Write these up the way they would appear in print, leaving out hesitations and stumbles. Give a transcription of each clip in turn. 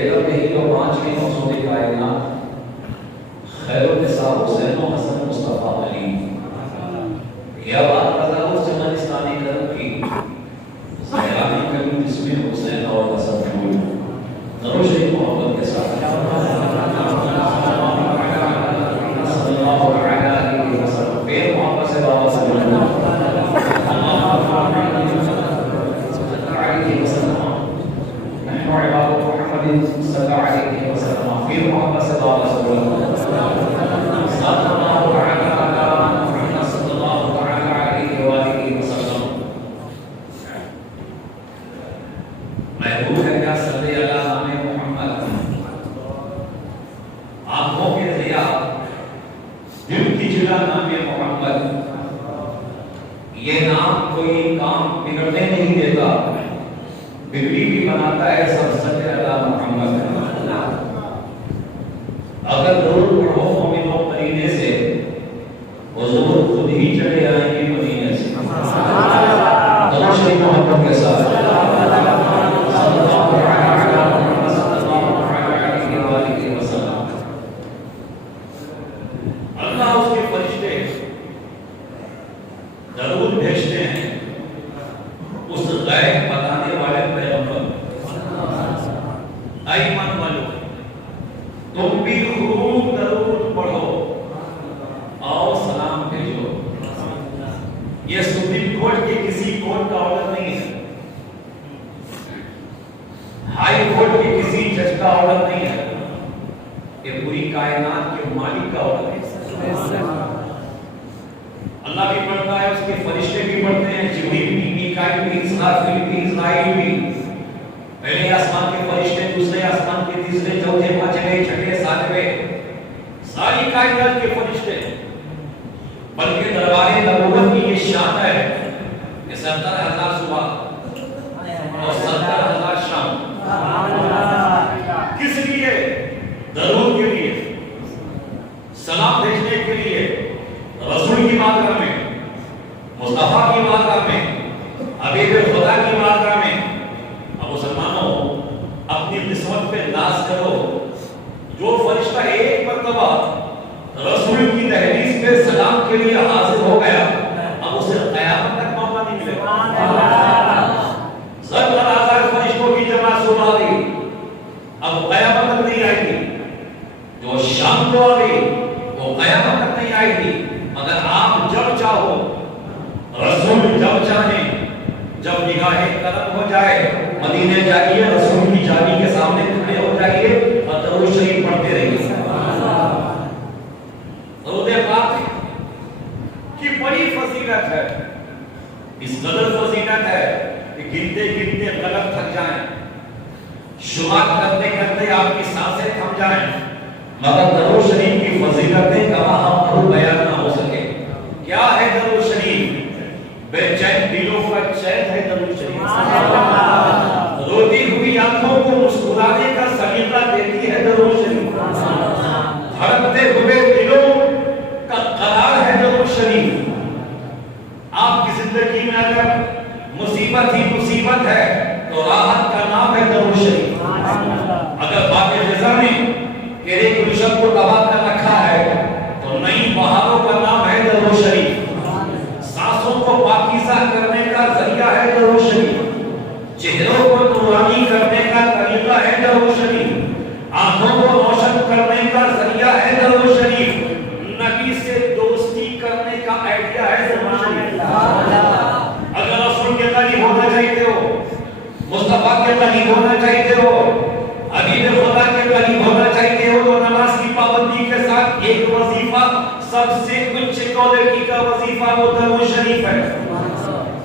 علم نہیں تو 5 موسم کائنات خیر النساء حسین و حسن مصطفیٰ علی یا بات تذاکر چمنستانی کرم کی زہرانی کرم جس میں حسین اور حسن ہوئی ضرور شریف محبت کے ساتھ صلی اللہ علیہ وسلم بے محبت سے بابا صلی اللہ علیہ وسلم نحن عباد محمد صلی اللہ علیہ وسلم بے محبت سے بابا صلی اللہ علیہ وسلم یہ نام کوئی کام بگڑنے نہیں دیتا، بگڑی بھی بناتا ہے سب صلی اللہ محمد۔ اگر درود پڑھو مومنوں مدینے سے، حضور خود ہی چلے آئیں گے مدینے سے۔ درود شریف محبت کے ساتھ اللہ اس کے فرشتے درود بھیجتے ہیں اس غیب بتانے والے پیغمبر ایمن والو، تم بھی خوب درود پڑھو اور سلام بھیجو۔ یہ سپریم کورٹ کے کسی کورٹ کا آرڈر نہیں ہے، ہائی کورٹ کے کسی جج کا آرڈر نہیں ہے، یہ پوری کائنات کے مالک کا آرڈر ہے۔ اللہ بھی پڑھتا ہے، اس کے فرشتے بھی پڑھتے ہیں، جبریل بھی، میکائیل بھی، اسرافیل بھی، اسرائیل بھی، پہلے آسمان کے فرشتے، دوسرے آسمان کے، تیسرے، چوتھے، پانچویں، چھٹے، ساتویں، ساری کائنات کے فرشتے۔ بلکہ دربار نبوت کی یہ شان ہے کہ 70,000 صبح اور 70,000 شام۔ کس لیے؟ درود کے لیے، سلام بھیجنے کے لیے، رسول کی بارگاہ میں، مصطفیٰ کی بارگاہ میں، حبیب خدا کی بارگاہ میں۔ اب مسلمانوں اپنی قسمت پہ ناز کرو، جو فرشتہ ایک مرتبہ رسول کی دہلیز پہ سلام کے لیے حاضر ہو گیا، اب اسے قیامت تک موقع نہیں ملے گا۔ 70,000 فرشتوں کی جماعت سنا دی، اب قیامت تک نہیں آئے گی۔ جو شام کو آ گئی وہ قیامت تک نہیں آئے گی، مگر آپ جب چاہو، رسول جب چاہیں، جب نگاہ کرم ہو جائے، مدینے جائیے، رسول کی جانی کے سامنے کھڑے ہو جائیے اور درود شریف پڑھتے رہیے۔ درود پاک کی بڑی فضیلت ہے، اس قدر فضیلت ہے کہ گنتے گنتے قلب تھک جائیں، شمار کرتے کرتے آپ کی سانسیں تھم جائیں، مگر درود شریف کی فضیلتیں کہاں ہم بیان نہ ہو سکے۔ کیا ہے درود شریف؟ بے چین دلوں کا چین ہے درود شریف۔ روتی ہوئی آنکھوں کو مسکرانے کا سلیقہ دیتی ہے درود شریف۔ دھڑکتے ہوئے دلوں کا قرار ہے درود شریف۔ آپ کی زندگی میں اگر مصیبت ہی مصیبت ہے تو راحت کا نام ہے درود شریف۔ اگر باقی رضا نے تیرے گلشن کو تباہ کر رکھا ہے تو نئی بہاروں کا نام ہے درود شریف۔ سانسوں کو پاکیزہ کرنے کا ذریعہ ہے درود شریف۔ چہروں کو نورانی کرنے کا طریقہ ہے درود شریف۔ آنکھوں کو روشن کرنے کا ذریعہ ہے درود شریف۔ نبی سے دوستی کرنے کا آئیڈیا ہے درود شریف۔ اگر رسول کے قریب ہونا چاہتے ہو، مصطفیٰ کے قریب ہونا چاہتے ہو، حبیب خدا کے قریب ہونا چاہتے ہو تو نماز کی پابندی کے ساتھ ایک وظیفہ، سب سے اونچ کوالٹی کا وظیفہ وہ درود شریف ہے۔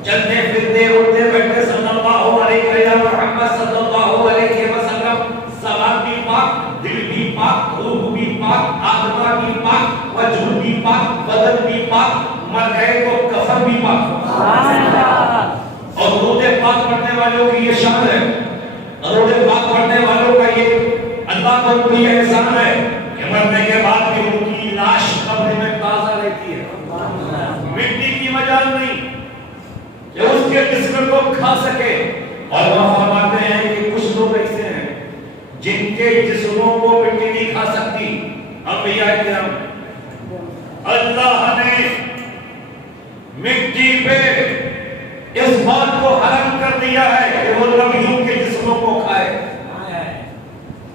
چلتے پھرتے اٹھتے بیٹھتے صلی اللہ علیہ محمد صلی اللہ علیہ وسلم، زبان بھی پاک، دل بھی پاک، روح بھی پاک، آتما بھی پاک، وجود بھی پاک، بدن بھی پاک، مر گئے تو کفن بھی پاک۔ اور درود پاک پڑھنے والوں کی یہ شان ہے، درود پاک پڑھنے والوں کا یہ اللہ کو کوئی احسان ہے کہ مرنے کے بعد بھی ان کی لاش قبر میں تازہ رہتی ہے، مٹی کی مجال نہیں کہ اس کے جسم کو کھا سکے۔ اور وہ فرماتے ہیں کہ کچھ لوگ ایسے ہیں جن کے جسموں کو مٹی نہیں کھا سکتی. انبیاء کرام اللہ نے مٹی پہ اس بات کو حرام کر دیا ہے کہ وہ نبیوں کے جسموں کو کھائے.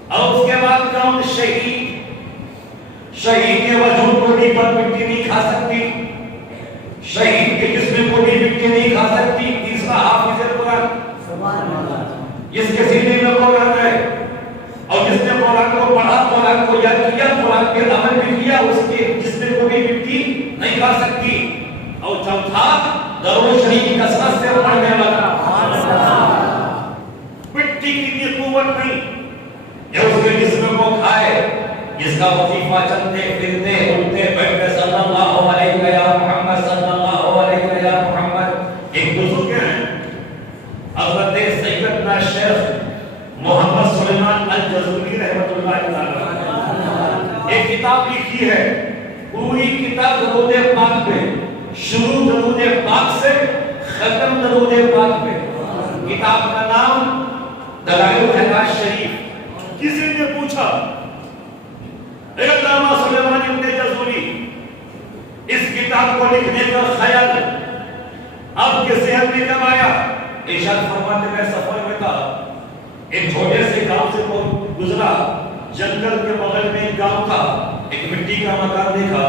اور اس کے بعد کون؟ شہید. شہید کے وجود کو بھی پر مٹی نہیں کھا سکتی، شہید کے جسم کو بھی مٹی نہیں کھا سکتی. تیسرا حافظ قرآن، جس کے سینے میں قرآن ہے اور جس نے قرآن کو پڑھا، قرآن کو یاد کیا، قرآن کے عمل بھی کیا، اس کے جسم کو بھی مٹی نہیں کھا سکتی. اور چوتھا درود شریف کی کثرت سے پڑھنے والا. مٹی کی بھی قوت نہیں جو اس کے جسم کو کھائے، جس کا وظیفہ چلتے پھرتے اٹھتے بیٹھتے صلی اللہ علیہ یا محمد صلی اللہ علیہ یا محمد. ایک بزرگ ہیں حضرت سیدنا شیخ محمد سلیمان الجزوری رحمۃ اللہ علیہ، ایک کتاب لکھی ہے، پوری کتاب درود پاک پہ، شروع درود پاک سے ختم درود پاک پہ. کتاب کا نام دلائل الحیات شریف. کسی نے پوچھا اے علامہ سلیمان ابن جزوری، اس کتاب کو لکھنے کا خیال آپ کے ذہن میں کب آیا؟ ارشاد فرماتے میں سفر میں تھا، ایک چھوٹے سے گاؤں سے گزرا، جنگل کے بغل میں ایک گاؤں تھا، ایک مٹی کا مکان دیکھا،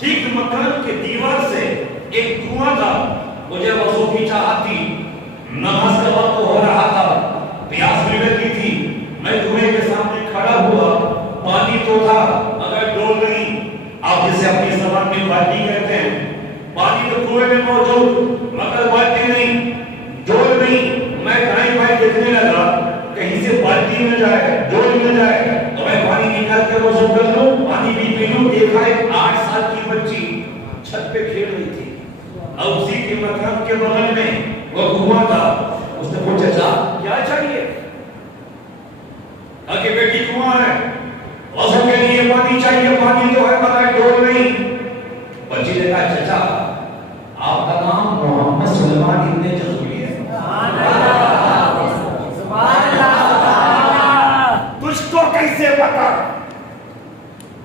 ٹھیک مکان کے دیوار سے ایک کنواں تھا. مجھے وضو کی چاہت تھی، نماز کا وقت ہو رہا تھا، پیاس بھی لگی تھی. میں کنویں کے سامنے کھڑا ہوا، پانی تو تھا مگر ڈول نہیں. آپ جسے اپنی زبان میں بالٹی کہتے ہیں، پانی تو کنویں میں موجود مگر بالٹی نہیں، ڈول نہیں. میں دائیں بائیں دیکھنے لگا کہیں سے بالٹی مل جائے، ڈول مل جائے تو میں پانی نکال کے وضو کر لوں، پانی بھی پی لوں. دیکھا ایک 8 سال کی بچی چھت پہ کھیل رہی تھی اور اسی کے مکان کے بغل میں وہ کنواں تھا. اس نے پوچھا چچا کیا چاہیے؟ کہ بیٹی کنواں ہے، وضو کے لیے پانی چاہیے، پانی تو ہے مگر ڈول نہیں. بچی نے کہا چچا آپ کا نام محمد سلیمان ابن جزوری ہے. تجھ کو کیسے پتا؟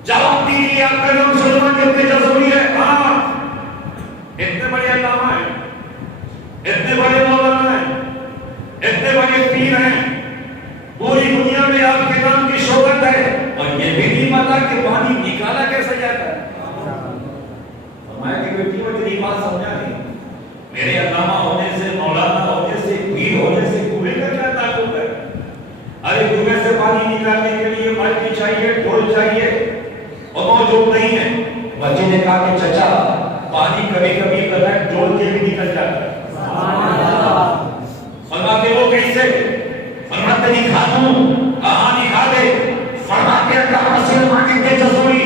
جواب دیجیے آپ کا نام سلیمان ابن جزوری ہے. ہاں، اتنے بڑے علامہ ہیں، اتنے بڑے مولانا ہیں، اتنے بڑے پیر ہیں، پوری دنیا میں آپ کے نام کی شہرت ہے، اور یہ بھی نہیں پتا کہ پانی نکالا کیسے جاتا ہے. فرمایا کہ بیٹی وہ تیری بات سمجھا نہیں، میرے علامہ ہونے سے، مولانا ہونے سے، پیر ہونے سے کنویں کا کیا تعلق ہے؟ ارے کنویں سے پانی نکالنے کے لیے بالٹی چاہیے، ڈول چاہیے، اور موجود نہیں ہے. بچے نے کہا کہ چچا پانی کبھی کبھی بغیر ڈول کے بھی نکل جاتا ہے. فرماتے وہ کیسے؟ فرماتے دکھا دوں. کہاں دکھا دے؟ فرماتے علامہ سلیمان ابن جزوری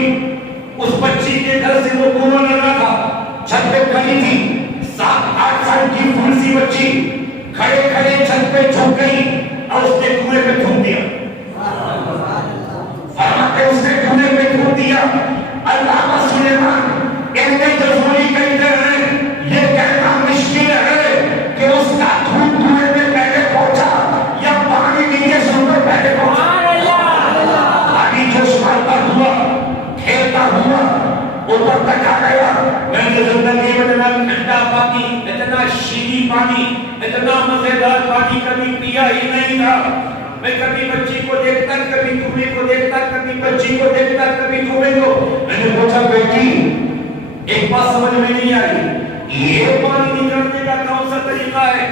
اس بچی کے گھر سے وہ کنواں لگا تھا، چھت پہ کھڑی تھی، 7-8 سال کی پھولسی بچی کھڑے کھڑے چھت پہ جھک گئی اور اس نے کنویں پہ تھوک دیا. فرماتے اس نے کنویں پہ تھوک دیا. علامہ سلیمان ابن جزوری کہتے ہیں یہ کہنا مشکل ہے کہ اس کا تھوک کنویں میں پہلے پہنچا یا پانی نیچے سن پہلے پہنچا. پانی جو شمارتا ہوا کھیلتا ہوا اوپر تک آ گیا. میں نے زندگی میں اتنا ٹھنڈا پانی، اتنا شیریں پانی، اتنا مزیدار پانی کبھی پیا ہی نہیں تھا. میں کبھی بچی کو دیکھتا، کبھی کنویں کو دیکھتا، کبھی بچی کو دیکھتا، کبھی کنویں کو. میں نے پوچھا بیٹی ایک بات سمجھ میں نہیں آئی، یہ پانی نکالنے کا کون سا طریقہ ہے؟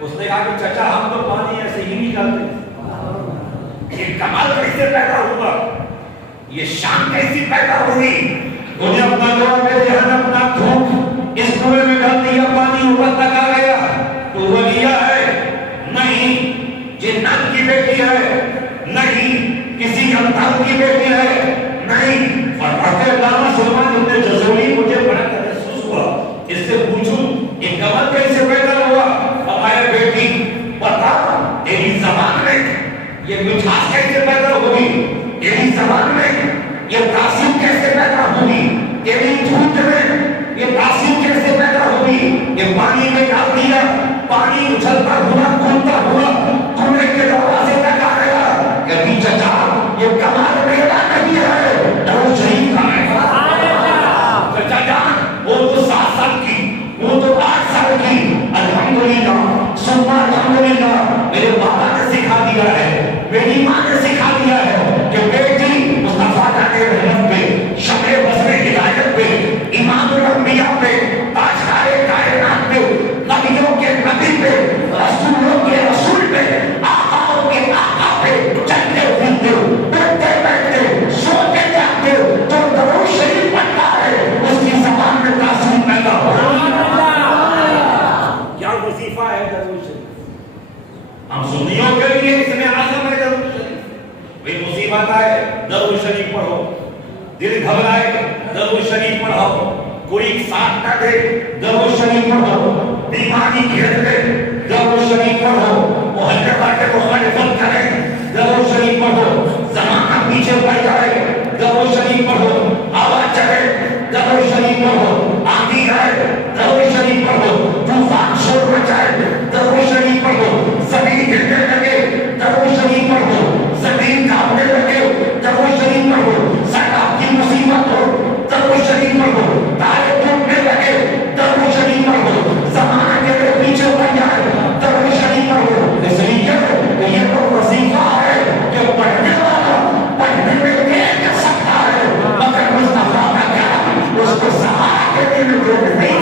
اس نے کہا کہ چچا ہم تو پانی ایسے ہی نکالتے ہیں. یہ کمال کیسے پیدا ہوا؟ یہ شان کیسی پیدا ہوئی؟ انہیں اپنا جواب میں جہاں اپنا تھوک اس کنویں میں ڈال دیا، پانی اوپر تک آ گیا. تو ولیہ ہے نہیں، جنات کی بیٹی ہے نہیں، کسی امتحان کی بیٹی ہے نہیں. فرماتے علامہ سلیمان ابن جزوری مجھے بڑا تجسس ہوا، اس سے پوچھوں یہ کمال کیسے پیدا ہوا؟ فرمایا بیٹی بتا تیری زبان میں یہ مٹھاس کیسے پیدا ہوئی، تیری زبان میں یہ تاثیر کیسے پیدا ہوئی، تیری جھوٹ میں یہ تاثیر کیسے پیدا ہوئی؟ یہ پانی میں ڈال دیا، پانی اچھلتا ہوا کھولتا ہوا کنویں کے دروازے تک آ گیا. کبھی چچا کوئی مصیبت آئے درود شریف پڑھو، دل گھبرائے درود شریف پڑھو، کوئی ساتھ نہ دے درود شریف پڑھو، بیماری گھیر لے درود شریف پڑھو، محلہ کے مخالفت کرے درود شریف پڑھو، زمانہ پیچھے پڑ جائے درود شریف پڑھو، آواز چلے درود شریف پڑھو، آندھی آئے درود شریف پڑھو، طوفان شور مچائے درود شریف پڑھو، زمین ہلنے لگے درود شریف پڑھو، زمین کانپنے لگے درود شریف پڑھو، سیلاب کی مصیبت ہو درود شریف پڑھو، تارے ٹوٹنے لگے درود شریف پڑھو، زمانہ کے پیچھے پڑ جائے درود شریف پڑھو۔ اس لیے یہ تو وظیفہ ہے کہ پڑھنے والا پڑھنے میں دیر کر سکتا ہے، مگر مصطفیٰ کا کلام اس کو سہارا کے دل میں دیر نہیں۔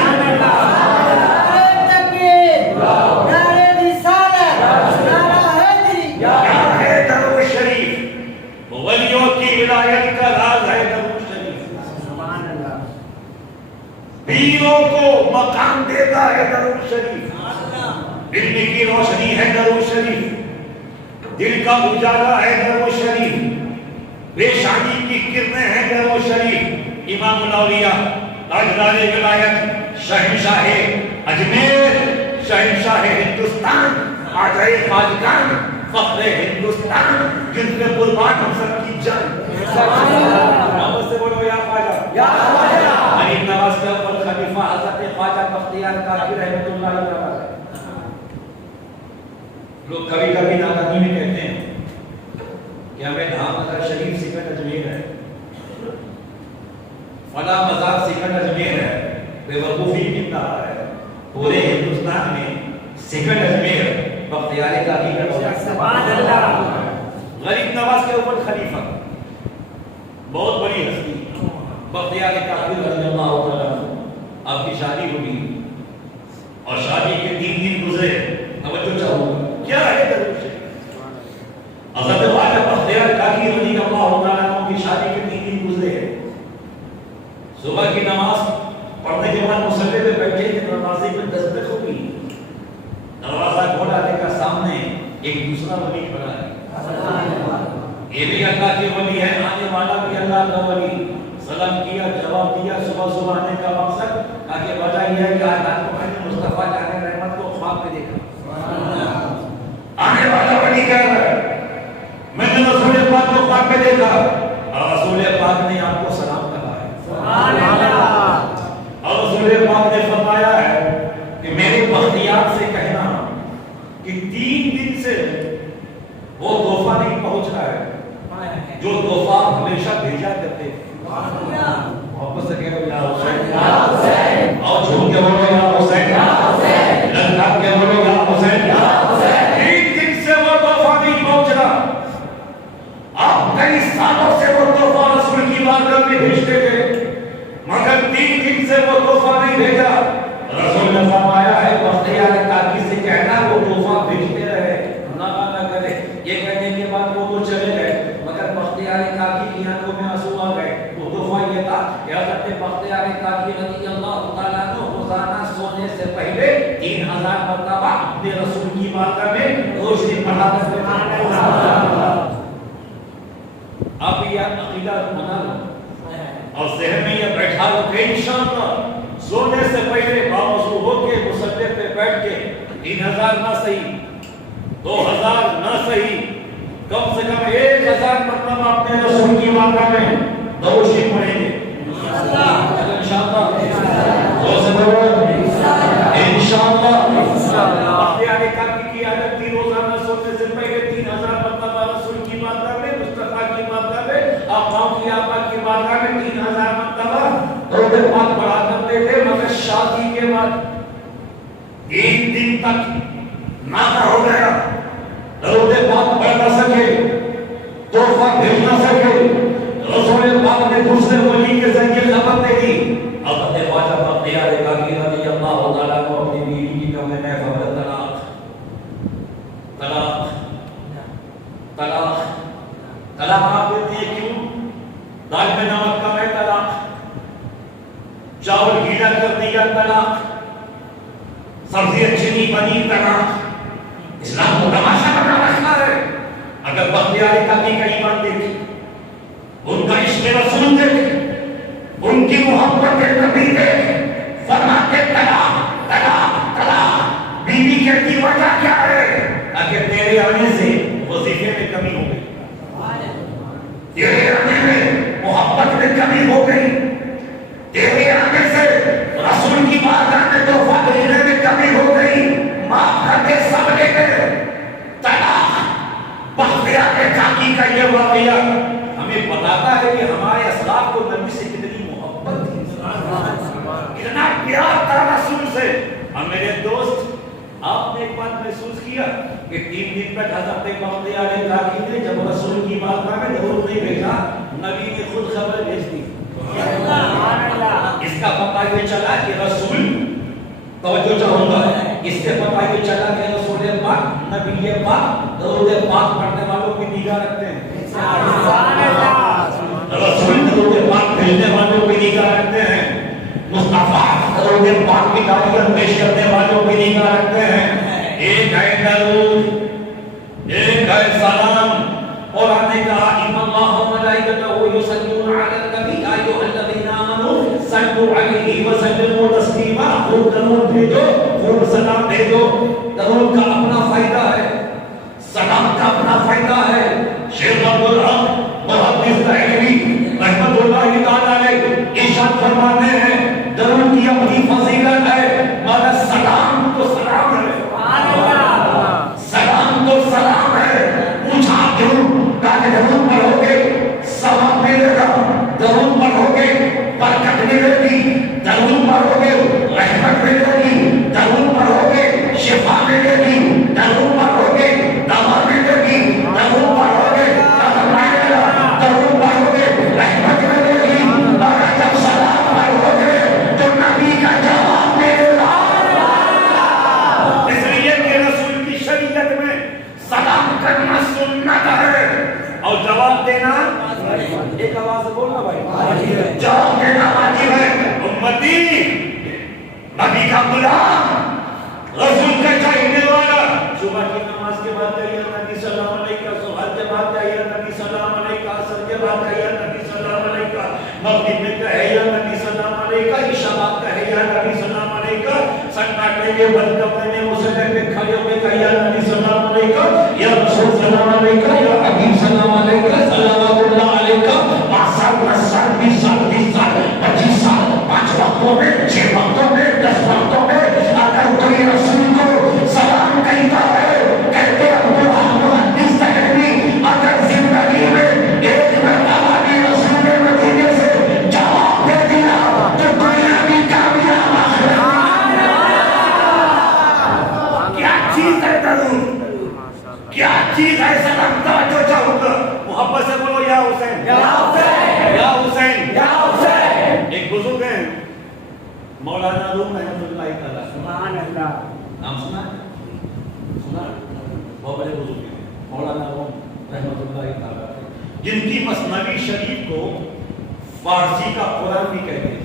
ولیوں کی ولایت کا راز ہے درود شریف، پیروں کو مقام دیتا ہے درود شریف، علم کی روشنی ہے درود شریف، دل کا اجالا ہے درود شریف، پیشانی کی کرنیں ہیں درود شریف۔ امام الاولیاء تاجدار ولایت شہنشاہ اجمیر شہنشاہ ہندوستان آجائے خواجگان فخر ہندوستان جن پہ قربان ہم سب کی جان، محمد سے بولو یا خواجہ، غریب نواز کے اول خلیفہ حضرت خواجہ بختیار کاکی رحمۃ اللہ علیہ۔ لوگ کبھی کبھی نادانی میں کہتے ہیں کہ ہمیں دھام مزار شریف سکند اجمیر ہے، فلاں مزار سکند اجمیر ہے، بے وقوفی کی طرح ہے، پورے ہندوستان میں سکند اجمیر بختیار کاکی کا سبحان اللہ۔ غریب نواز کے اوپر خلیفہ بہت بڑی ہستی بختیار کاکی رضی اللہ تعالیٰ عنہ، آپ کی شادی ہوئی اور شادی کے 3 دن گزرے، توجہ چاہوں کیا ہے درود شریف؟ حضرت خواجہ بختیار کاکی رضی اللہ تعالیٰ عنہ کی شادی کے 3 دن گزرے، صبح کی نماز پڑھنے کے بعد مصلی پہ بیٹھے کہ دروازے میں دستک ہوئی، دروازہ کھولا دیکھا سامنے ایک دوسرا ولی کھڑا ہے، یہ بھی اللہ کے ولی ہے، آنے والا بھی اللہ کا ولی۔ سلام کیا، جواب دیا، صبح صبح آنے کا مقصد تاکہ وجہ یہ ہے کہ آج کو میں نے مصطفیٰ جان رحمت کو خواب میں دیکھا، آنے والا ولی کہہ رہا ہے میں نے رسول پاک کو خواب میں دیکھا اور رسول پاک نے آپ کو سلام کہا ہے، سبحان اللہ، اور رسول پاک نے فرمایا ہے کہ میرے بختیار سے کہنا کہ 3 دن سے وہ تحفہ نہیں پہنچ رہا ہے جو تحفہ ہمیشہ بھیجا کرتے، محبت سے کہو یا حسین، اور جھوم کے بولو یا حسین، لڑکا کے بولو یا حسین۔ 3 دن سے وہ تحفہ نہیں پہنچ رہا، آپ کئی سالوں سے وہ تحفہ رسول کی بارگاہ میں بھیجتے تھے مگر 3 دن سے وہ تحفہ نہیں بھیجا۔ رسول نے فرمایا ہے بختیار کاکی سے کہنا وہ تحفہ بھیجتے رہے، نہ کرے۔ یہ کہنے کے بعد وہ تو چلے گئے مگر بختیار کاکی کی آنکھوں میں آنسو آ گئے۔ وہ تحفہ یہ تھا کہ حضرت بختیار کاکی رضی اللہ تعالیٰ عنہ روزانہ سونے سے پہلے 3000 مرتبہ اپنے رسول کی بارگاہ میں روشنی پڑھا کرتے تھے۔ اب یہ عقیدہ بنا لو اور ذہن میں یہ بیٹھا لو کہ انشاءاللہ سونے سے پہلے باوضو ہو کے مصلی پہ بیٹھ کے 3000 نہ صحیح 2000 نہ صحیح کم سے کم 1000 مرتبہ اپنے رسول کی بارگاہ میں درود شریف پڑھیں گے انشاءاللہ، انشاءاللہ۔ بختیار کاکی کی عادت تھی روزانہ سونے سے پہلے 3000 مرتبہ رسول کی بارگاہ میں، مصطفیٰ کی بارگاہ میں، آقا کی آقا کی بارگاہ میں 3000 مرتبہ درود پاک پڑھا کرتے تھے مگر شادی کے بعد 3 دن تک ناکہ ہو گیا، درود پاک پڑھ نہ سکے، تحفہ بھیج نہ سکے۔ رسول پاک نے دوسرے ولی کے ذریعے خبر دے دی، حضرت خواجہ بختیار کاکی رضی اللہ تعالیٰ کو اپنی بیوی کی کمرے میں خبر طلاق طلاق طلاق طلاق آپ دیتے ہیں کیوں؟ دال میں نمک کم ہے طلاق، چاول گیلا کر دیا طلاق، سبزی اچھی نہیں بنی طلاق۔ اسلام کو تماشا بنا رکھا ہے، اگر بختیار کاکی کا ایمان دیکھیں، ان کا عشق رسول دیکھیں، ان کی محبت نبی دیکھیں، فرماتے طلاق طلاق طلاق، بیوی کہتی وجہ کیا ہے؟ اگر تیرے آنے سے وظیفے میں کمی ہو گئی، تیرے آنے میں محبت میں کمی ہو گئی، تیرے آنے سے رسول کی بارگاہ میں تحفہ دینے میں کمی ہو گئی، معاف کر کے سب لے گئے طلاق۔ بختیار کاکی کا یہ واقعہ ہمیں بتاتا ہے کہ ہمارے اسلاف کو نبی سے کتنی محبت تھی، کتنا پیار تھا رسول سے۔ اور میرے دوست، آپ نے ایک بات محسوس کیا کہ 3 دن تک حضرت بختیار کاکی نے جب رسول کی بارگاہ میں درود نہیں بھیجا، نبی نے خود خبر بھیج دی۔ اس کا پتہ یہ چلا کہ رسول، توجہ چاہوں گا، اس سے پتہ یہ چلا کہ رسول پاک، نبی پاک درود پاک پڑھنے والوں کی نگاہ رکھتے ہیں۔ رسول درود پاک بھیجنے والوں کی نگاہ رکھتے ہیں، مصطفیٰ درود پاک کی دعوت پیش کرنے والوں کی نگاہ رکھتے ہیں۔ ایک ہے درود، ایک ہے سلام۔ قرآن نے کہا ان اللہ و ملائکتہ یصلون علی النبی ایھا الذین آمنوا صلوا علیہ وسلموا تسلیما۔ خوب درود بھیجو، خوب سلام بھیجو۔ درود کا اپنا فائدہ ہے، سلام کا اپنا فائدہ ہے۔ شیخ عبدالحق محدث دہلوی رحمۃ اللہ تعالی علیہ ارشاد فرماتے ہیں درود کی اپنی فضیلت ہے، مگر سلام تو سلام ہے، سلام تو سلام ہے۔ پوچھا کیوں؟ کہ درود پڑھو گے ثواب ملے گا، درود پڑھو گے برکت ملے گی، درود پڑھو گے رحمت ملے گی، درود پڑھو گے شفا ملے گی، درود پڑھو گے دوا ملے گی، درود پڑھو گے قدم ملے گا، درود پڑھو گے رحمت ملے گی۔ اور جب سلام پڑھو گے تو نبی کا جواب ملے گا۔ اس لیے کہ رسول کی شریعت میں سلام کرنا سنت ہے اور جواب دینا، ایک آواز سے بولنا بھائی، جواب دینا واجب ہے۔ امتی، نبی کا غلام، رسول کا چاہنے والا، صبح کی نماز کے بعد کہیے نبی سلام علیکہ، ظہر کے بعد کہیے نبی سلام علیکہ، عصر کے بعد کہیے نبی سلام علیکہ، مغرب میں کہے یا نبی سلام علیکہ، عشاء بعد کہے یا نبی سلام علیکہ، سناٹے کے بند کمرے میں مصلی پہ کھڑے ہوئے کہے یا نبی سلام علیکہ، یا رسول سلام علیکہ، یا حبیب سلام علیکہ، صلوات اللہ علیکہ۔ 5 سال 10 سال 20 سال 30 سال 25 سال 5 وقتوں میں 6 وقتوں میں 10 وقتوں میں اگر کوئی رسول کو سلام کہتا ہے، کہتے عبدالحق محدث دہلوی اگر زندگی میں ایک مرتبہ بھی رسول مدینے سے جواب دے دیا تو دنیا بھی کامیاب ہے۔ کیا چیز ہے درود، کیا چیز ہے سلام؟ توجہ چاہوں گا، محبت سے بولو یا حسین، یا حسین، یا حسین، یا حسین۔ ایک بزرگ ہیں مولانا روم رحمۃ اللہ تعالیٰ، سبحان اللہ، نام سنا ہے؟ سنا؟ بہت بڑے بزرگ ہیں مولانا روم رحمۃ اللہ تعالیٰ، جن کی مثنوی شریف کو فارسی کا قرآن بھی کہتے ہیں۔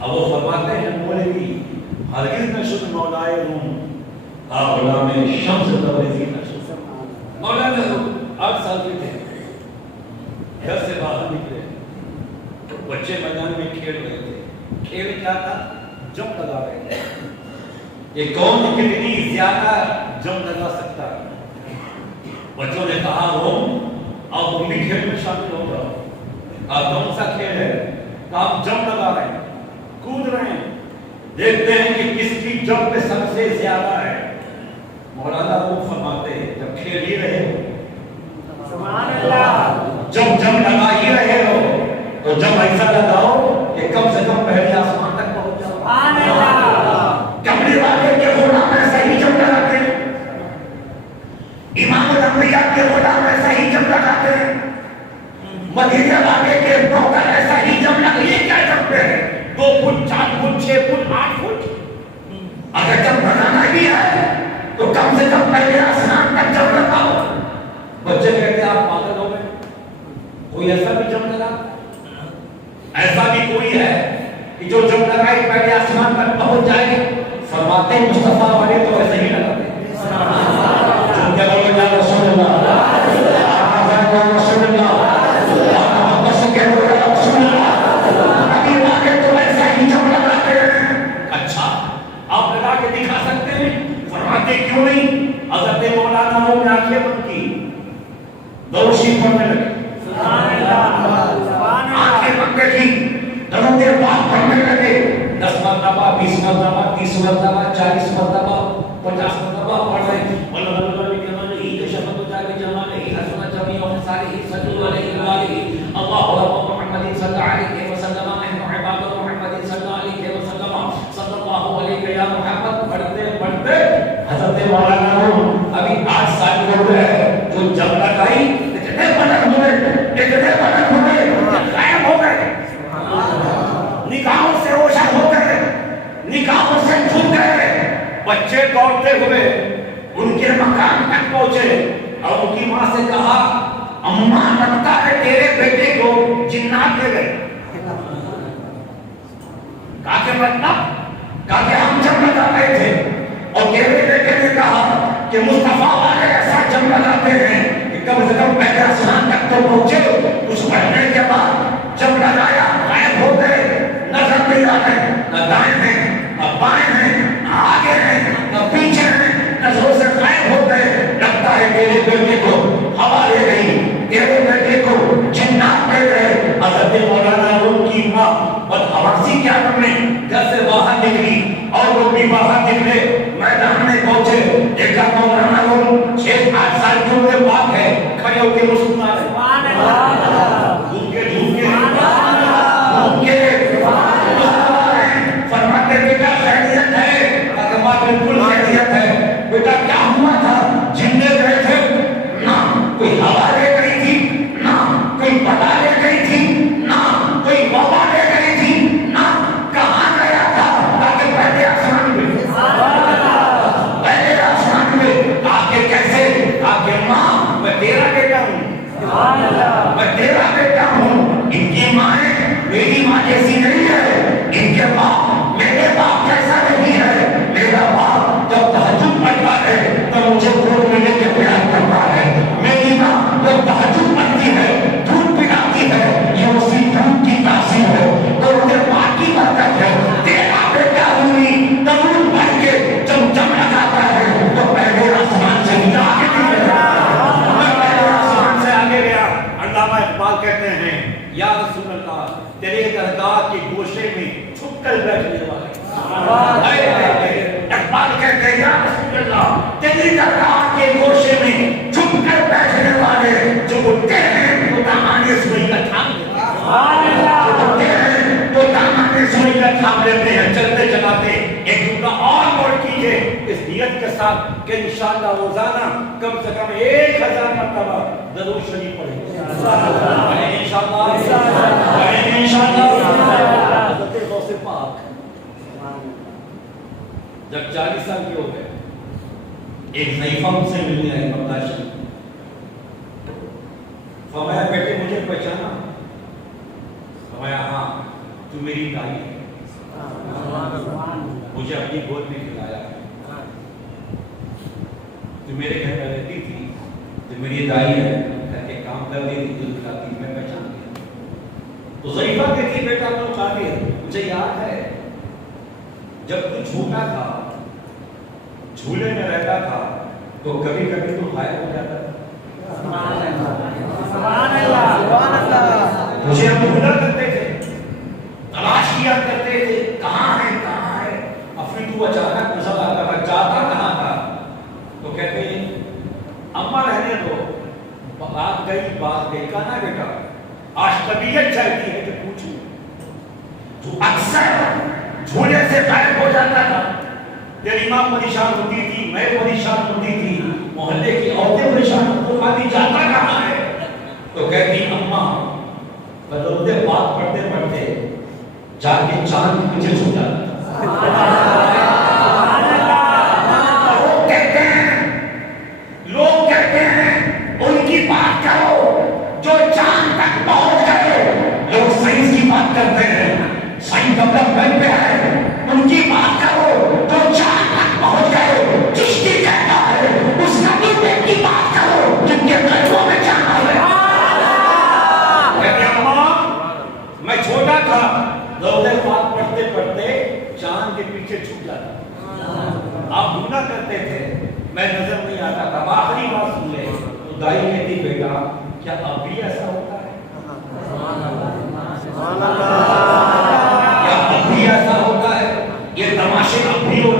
اب وہ فرماتے ہیں مولوی ہرگز نہ شد مولائے روم تا غلام شمس تبریزی نہ شد۔ مولانا روم 8 سال کے تھے، گھر سے باہر نکلے، بچے میدان میں کھیل رہے تھے۔ کھیل کیا تھا؟ جم لگا رہے تھے۔ یہ کون کتنی زیادہ جم لگا سکتا ہے؟ بچوں نے کہا روم آپ تم بھی کھیل میں شامل ہو جاؤ۔ آپ کون سا کھیل ہے؟ آپ جم لگا رہے ہیں، کود رہے ہیں، دیکھتے ہیں کہ کس کی جم پہ سب سے زیادہ ہے۔ مولانا روم فرماتے ہیں جب کھیل ہی رہے ہو، سبحان اللہ، جب جم لگا ہی رہے ہو تو جب ایسا لگاؤ کہ کم سے کم پہلے آسمان تک پہنچ جاؤ۔ سبحان اللہ۔ کمرے والے کے غلام ایسا ہی جم لگاتے ہیں، امام الانبیاء کے غلام ایسا ہی جم لگاتے ہیں، مدینے والے کے نوکر ایسا ہی جم لگاتے ہیں۔ یہ کیا جم پہ ہے؟ 2 فٹ 4 فٹ 6 فٹ 8 فٹ۔ اگر جم لگانا ہی ہے تو کم سے کم پہلے آسمان تک جم لگاؤ۔ بچے کہتے ہیں آپ پاگل ہو گئے، کوئی ایسا بھی جم لگا؟ ایسا بھی کوئی ہے کہ جو جم لگائے پہلے آسمان تک پہنچ جائے؟ فرماتے ہیں مصطفیٰ والے تو ایسے ہی لگاتے ہیں۔ مرتبہ 40 مرتبہ 50 مرتبہ پڑھ رہے ہیں والله كمان هي شفقت بجماله حسن جميع خصاله صلوا عليه وآله الله رب محمد صلى الله عليه وسلم نحن عباد محمد صلى الله عليه وسلم صلى الله عليه يا محمد پڑھتے پڑھتے حضرت مولانا ابھی 8 سال کے ہو گئے جو جب لگائی اتنے غائب ہو گئے نگاہوں سے روشن ہو گئے نگاہوں سے چھپ گئے بچے دوڑتے ہوئے ان کے مکان تک پہنچے اور ان کی ماں سے کہا اماں لگتا ہے تیرے بیٹے کو جنات لے گئے کہا کہ مطلب کہا کہ ہم جب لگا رہے تھے اور تیرے بیٹے نے کہا کہ مصطفیٰ والے ایسا جب لگاتے ہیں کہ کم سے کم پہلے آسمان تک تو پہنچے کچھ پڑھنے کے بعد جب لگایا غائب ہو گئے نظر نہیں آ رہے نہ دائیں ہیں نہ بائیں ہیں نہ آگے ہیں نہ پیچھے ہیں نظروں سے غائب ہو گئے لگتا ہے تیرے بیٹے کو ہوا لے گئی تیرے بیٹے کو جنات لے گئے حضرت مولانا روم کی ماں بدحواسی کیا کرنے گھر سے باہر نکلی اور وہ بھی باہر نکلے میدان میں پہنچے دیکھا مولانا روم 6-8 سال کی عمر بات ہے کھڑے ہو کے مسکرا رہے گھوم کے فرماتے بیٹا خیریت ہے ماں بالکل خیریت ہے بیٹا کیا ہوا تھا جننے گئے تھے نہ کوئی ہوا لے گئی تھی نہ کوئی پتا لے گئی تھی نہ کوئی وبا لے گئی تھی نہ کہاں گیا تھا تاکہ پہلے آسمان میں آگے کیسے آگے ماں میں تیرا بیٹا ہوں میں تیرا بیٹا ہوں ان کی ماں میری ماں جیسی نہیں ہے ان کے باپ میرے باپ جیسا نہیں ہے میرا باپ جب تہجد پڑھتا ہے تو مجھے گود میں لے کے پیار کرتا ہے میری ماں جب تہجد پڑھتی ہے دودھ پلاتی ہے یہ اسی دودھ کی تاثیر ہے تو مجھے ماں کی برکت ہے تیرا بیٹا ہوئی تمام بھر کے جب جم لگاتا ہے تو پہلے آسمان سے آگے گیا علامہ اقبال کہتے ہیں یا رسول اللہ تیرے درگاہ کی گوشے میں چھپ کر بیٹھنے والے اقبال کہتے ہیں یا رسول اللہ تیری درگاہ کے گوشے میں چھپ کر بیٹھنے والے جو اٹھتے ہیں تو دامان سوئی کا تھام لیتے ہیں چلتے چلاتے ایک جملہ اور نوٹ کیجئے اس نیت کے ساتھ کہ انشاءاللہ روزانہ کم سے کم 1000 مرتبہ درود شریف پڑھیں انشاءاللہ حضرت غوث پاک جب 40 سال کے ہو گئے ایک ضعیفہ ان سے ملنے آئے بغداد شریف فرمایا بیٹے مجھے پہچانا فرمایا ہاں تو میری دائی ہے مجھے اپنی گود میں کھلایا تو میرے گھر میں رہتی تھی تو میری دائی ہے گھر کے کام کر دی تھی دودھ کھلاتی میں پہچان گیا تو ضعیفہ کہتی بیٹا تو قادر مجھے یاد ہے جب تو چھوٹا تھا جھولے میں رہتا تھا تو کبھی کبھی تو غائب ہو جاتا تھا سبحان اللہ مجھے ہم ڈھونڈا کرتے تھے تلاش کیا کرتے تھے کہاں ہے اور پھر تو اچانک نظر آتا تھا جاتا کہاں تھا تو کہتے ہیں اماں رہنے دو بات گئی کہنا بیٹا آج طبیعت چاہتی ہے کہ پوچھوں تو اکثر جھولے سے غائب ہو جاتا تھا تیری ماں پریشان ہوتی تھی میں پریشان ہوتی تھی محلے کی عورتیں پریشان ہوتی جاتا کہاں ہے تو کہتی اماں درود پاک پڑھتے پڑھتے جا کے چاند مجھے چھو جاتا لوگ کہتے ہیں ان کی بات کرو جو چاند تک پہنچ گئے لوگ سائنس کی بات کرتے ہیں سائنس ڈیولپمنٹ پہ ہے ان کی بات کرو جو چاند تک پہنچ گئے چشتی کہتا ہے اس نبی کی بات کرو جن کے قلبوں میں جانا ہے کہتے ہیں اماں میں چھوٹا تھا درود پاک پڑھتے پڑھتے چاند کے پیچھے چھپ جاتا آپ ڈھونڈا کرتے تھے میں نظر نہیں آتا تھا آخری بات سن لے تو دائی کہتی بیٹا کیا اب بھی ایسا ہوتا ہے کیا اب بھی ایسا ہوتا ہے یہ تماشے اب بھی ہوتے